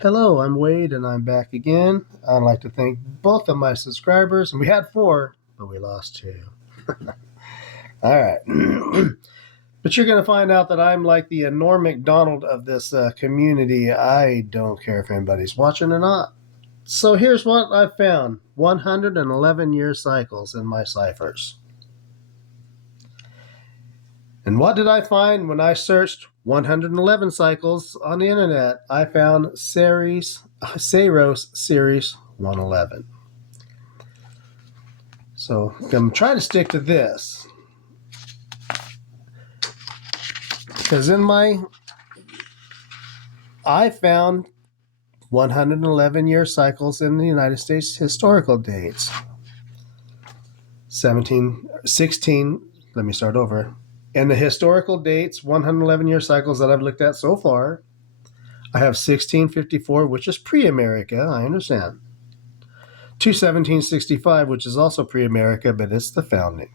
Hello, I'm Wade, and I'm back again. I'd like to thank both of my subscribers, and we had four, but we lost two. All right. But you're going to find out that I'm like the Norm MacDonald of this community. I don't care if anybody's watching or not. So here's what I found 111-year cycles in my ciphers. And what did I find when I searched 111 cycles on the internet? I found Saros Series 111. So I'm trying to stick to this. Because I found 111-year cycles in the United States historical dates. 16, let me start over. In the historical dates, 111-year cycles that I've looked at so far, I have 1654, which is pre-America, I understand. To 1765, which is also pre-America, but it's the founding.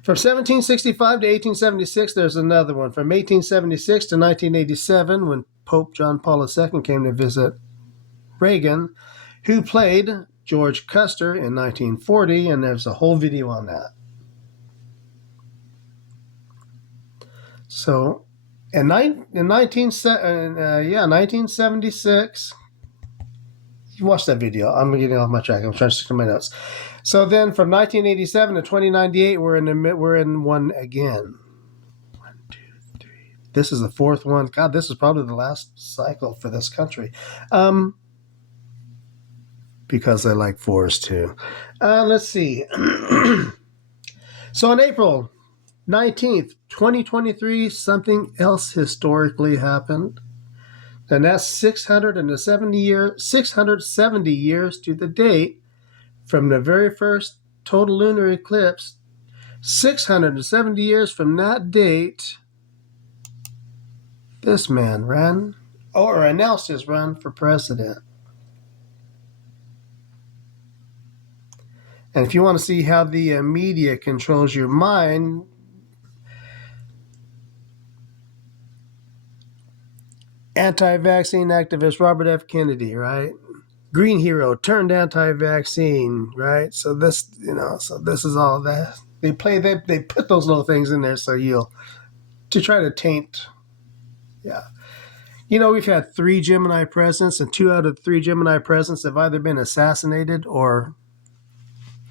From 1765 to 1876, there's another one. From 1876 to 1987, when Pope John Paul II came to visit Reagan, who played George Custer in 1940, and there's a whole video on that. So, in 1976, you watch that video. I'm getting off my track. I'm trying to stick to my notes. So then, from 1987 to 2098, we're in one again. 1, 2, 3. This is the fourth one. God, this is probably the last cycle for this country, because I like fours too. Let's see. So on April 19th, 2023, something else historically happened. And that's 670 years to the date from the very first total lunar eclipse. 670 years from that date, this man ran or announced his run for president. And if you want to see how the media controls your mind, anti-vaccine activist Robert F. Kennedy, right? Green hero turned anti-vaccine, right? So this is all that they put those little things in there to try to taint. Yeah. We've had 3 Gemini presidents, and 2 out of the 3 Gemini presidents have either been assassinated or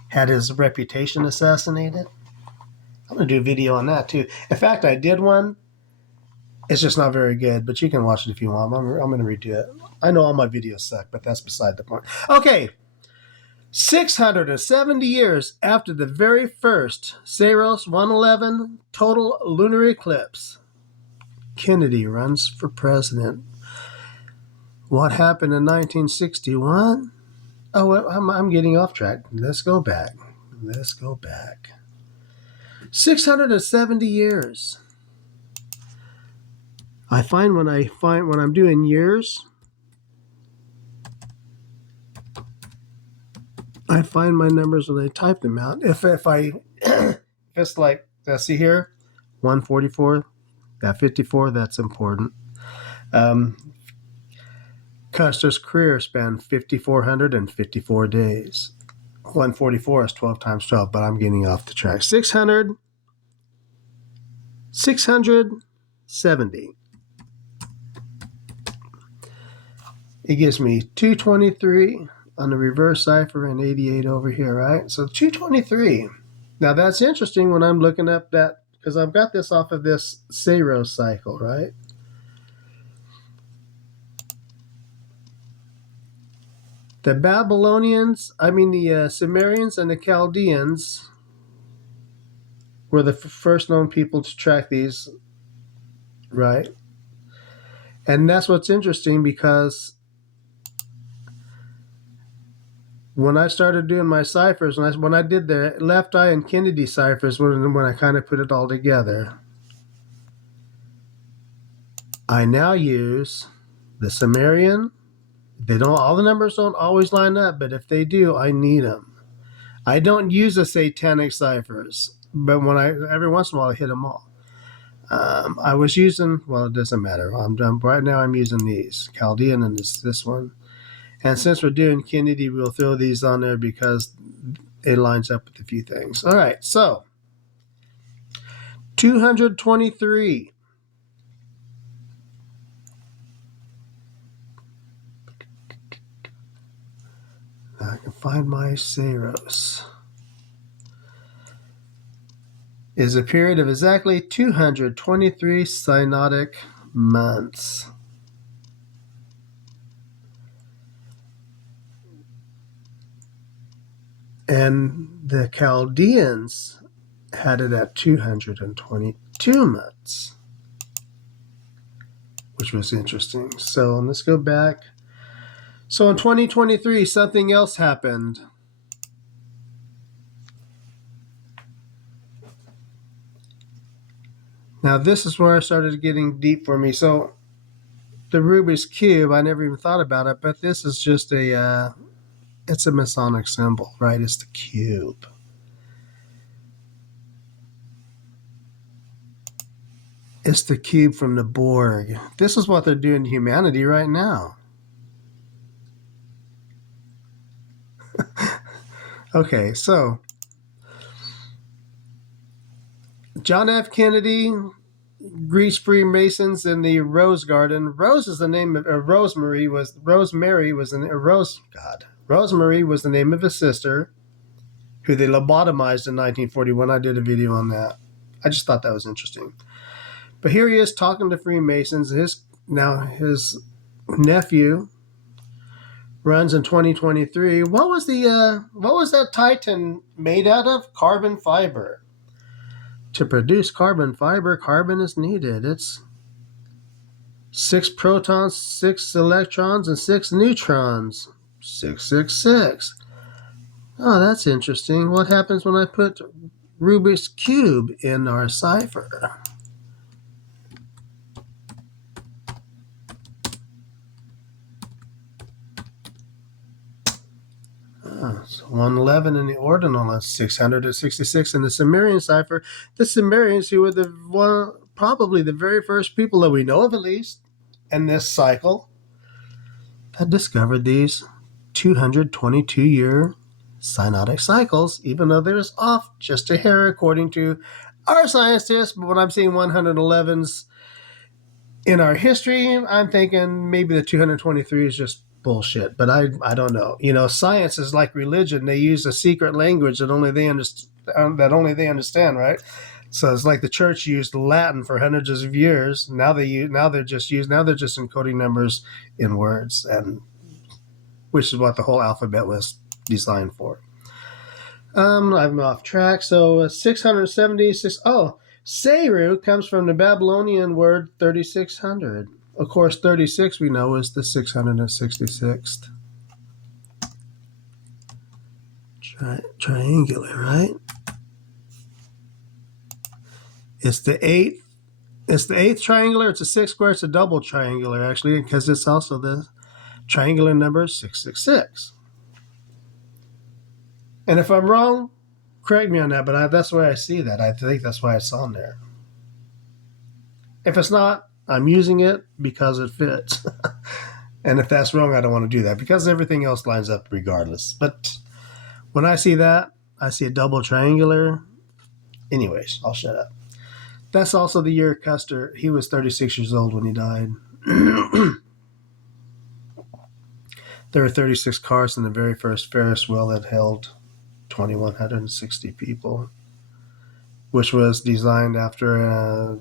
had his reputation assassinated. I'm going to do a video on that too. In fact, I did one. It's just not very good, but you can watch it if you want. I'm going to redo it. I know all my videos suck, but that's beside the point. Okay. 670 years after the very first Saros 111 total lunar eclipse, Kennedy runs for president. What happened in 1961? Oh, I'm getting off track. Let's go back. 670 years. I find when I'm doing years, I find my numbers when I type them out. If it's like, let's see here, 144, that 54, that's important. Custer's career spanned 5,454 days. 144 is 12 times 12, but I'm getting off the track. 670. It gives me 223 on the reverse cipher and 88 over here, right? So 223. Now that's interesting when I'm looking up that, because I've got this off of this Saros cycle, right? The Sumerians and the Chaldeans were the first known people to track these, right? And that's what's interesting, because when I started doing my ciphers, when I did the left eye and Kennedy ciphers, when I kind of put it all together, I now use the Sumerian. All the numbers don't always line up, but if they do, I need them. I don't use the satanic ciphers, but every once in a while I hit them all. I was using, well, it doesn't matter. I'm done. Right now I'm using these, Chaldean and this one. And since we're doing Kennedy, we'll throw these on there because it lines up with a few things. All right, so 223. I can find my Saros. Is a period of exactly 223 synodic months. And the Chaldeans had it at 222 months, which was interesting. So let's go back. So in 2023, something else happened. Now, this is where it started getting deep for me. So the Rubik's Cube, I never even thought about it, but this is just it's a Masonic symbol, right? It's the cube. It's the cube from the Borg. This is what they're doing to humanity right now. Okay, so John F. Kennedy, Greece Freemasons in the Rose Garden. Rose is the name of Rosemary was Rosemary was the name of his sister, who they lobotomized in 1941. I did a video on that. I just thought that was interesting. But here he is talking to Freemasons. His nephew runs in 2023. What was that Titan made out of? Carbon fiber. To produce carbon fiber, carbon is needed. It's 6 protons, 6 electrons, and 6 neutrons. 666. Oh, that's interesting. What happens when I put Rubik's Cube in our cipher? So 111 in the ordinal and 666 in the Sumerian cipher. The Sumerians, who were probably the very first people that we know of, at least, in this cycle, that discovered these 222-year synodic cycles, even though they're off just a hair according to our scientists. But when I'm seeing 111s in our history, I'm thinking maybe the 223 is just bullshit, but I don't know. Science is like religion. They use a secret language that only they understand, right? So it's like the church used Latin for hundreds of years. Now they're just encoding numbers in words, and which is what the whole alphabet was designed for. I'm off track. So 676. Oh, Seru comes from the Babylonian word 3600. Of course, 36 we know is the 666th. Triangular, right? It's the eighth. It's the eighth triangular. It's a 6 square. It's a double triangular, actually, because it's also the triangular number 666. And if I'm wrong, correct me on that, but that's the way I see that. I think that's why it's on there. If it's not, I'm using it because it fits. And if that's wrong, I don't want to do that because everything else lines up regardless. But when I see that, I see a double triangular. Anyways, I'll shut up. That's also the year Custer, he was 36 years old when he died. There were 36 cars in the very first Ferris wheel that held 2,160 people, which was designed after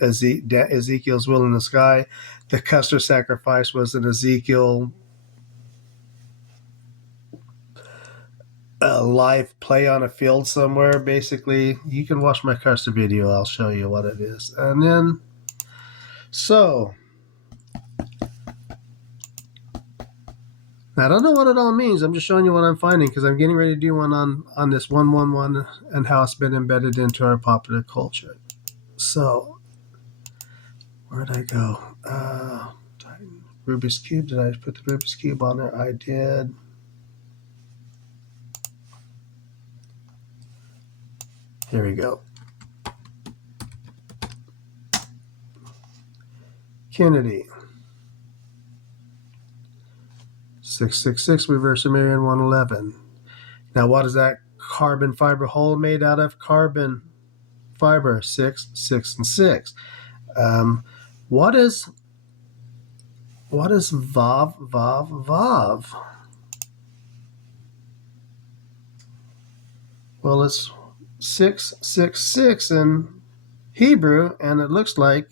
Ezekiel's will in the sky. The Custer sacrifice was an Ezekiel live play on a field somewhere. Basically, you can watch my Custer video. I'll show you what it is. And then, so I don't know what it all means. I'm just showing you what I'm finding because I'm getting ready to do one on this 111 and how it's been embedded into our popular culture. So, where'd I go? Rubik's Cube. Did I put the Rubik's Cube on there? I did. Here we go. Kennedy. 666 reverse Sumerian 111. Now, what is that carbon fiber hole made out of? Carbon fiber, 6, 6, and 6. What is Vav, Vav, Vav? Well, it's 666 in Hebrew, and it looks like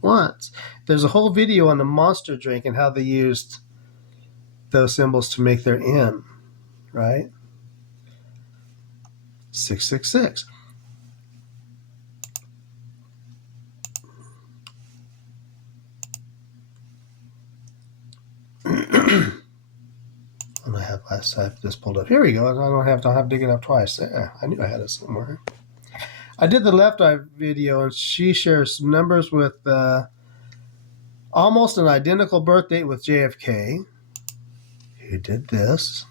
once. There's a whole video on the Monster drink and how they used those symbols to make their M, right? 666. And I just pulled up. Here we go. I don't have to dig it up twice. Yeah, I knew I had it somewhere. I did the left eye video, and she shares some numbers with almost an identical birth date with JFK, who did this.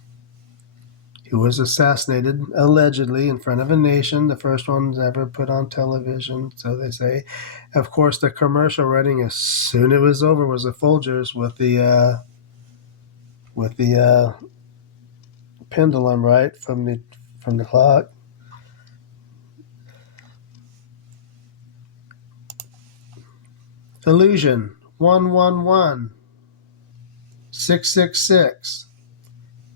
He was assassinated, allegedly, in front of a nation, the first one ever put on television, so they say. Of course, the commercial running as soon as it was over was the Folgers with the pendulum, right, from the clock. Illusion, 111, 666.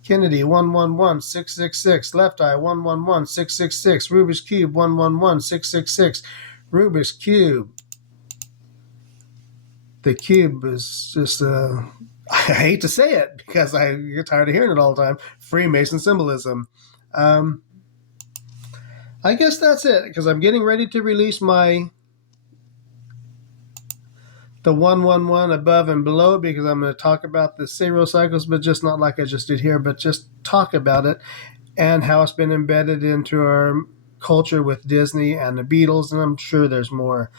Kennedy, 111, 666. Left eye, 111, 666. Rubik's Cube, 111, 666. Rubik's Cube. The cube is just, I hate to say it because I get tired of hearing it all the time, Freemason symbolism. I guess that's it, because I'm getting ready to release the 111 above and below, because I'm going to talk about the Saros cycles, but just not like I just did here, but just talk about it and how it's been embedded into our culture with Disney and the Beatles, and I'm sure there's more.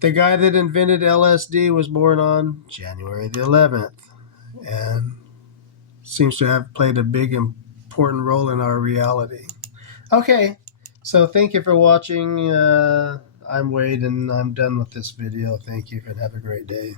The guy that invented LSD was born on January the 11th and seems to have played a big, important role in our reality. Okay, so thank you for watching. I'm Wade, and I'm done with this video. Thank you, and have a great day.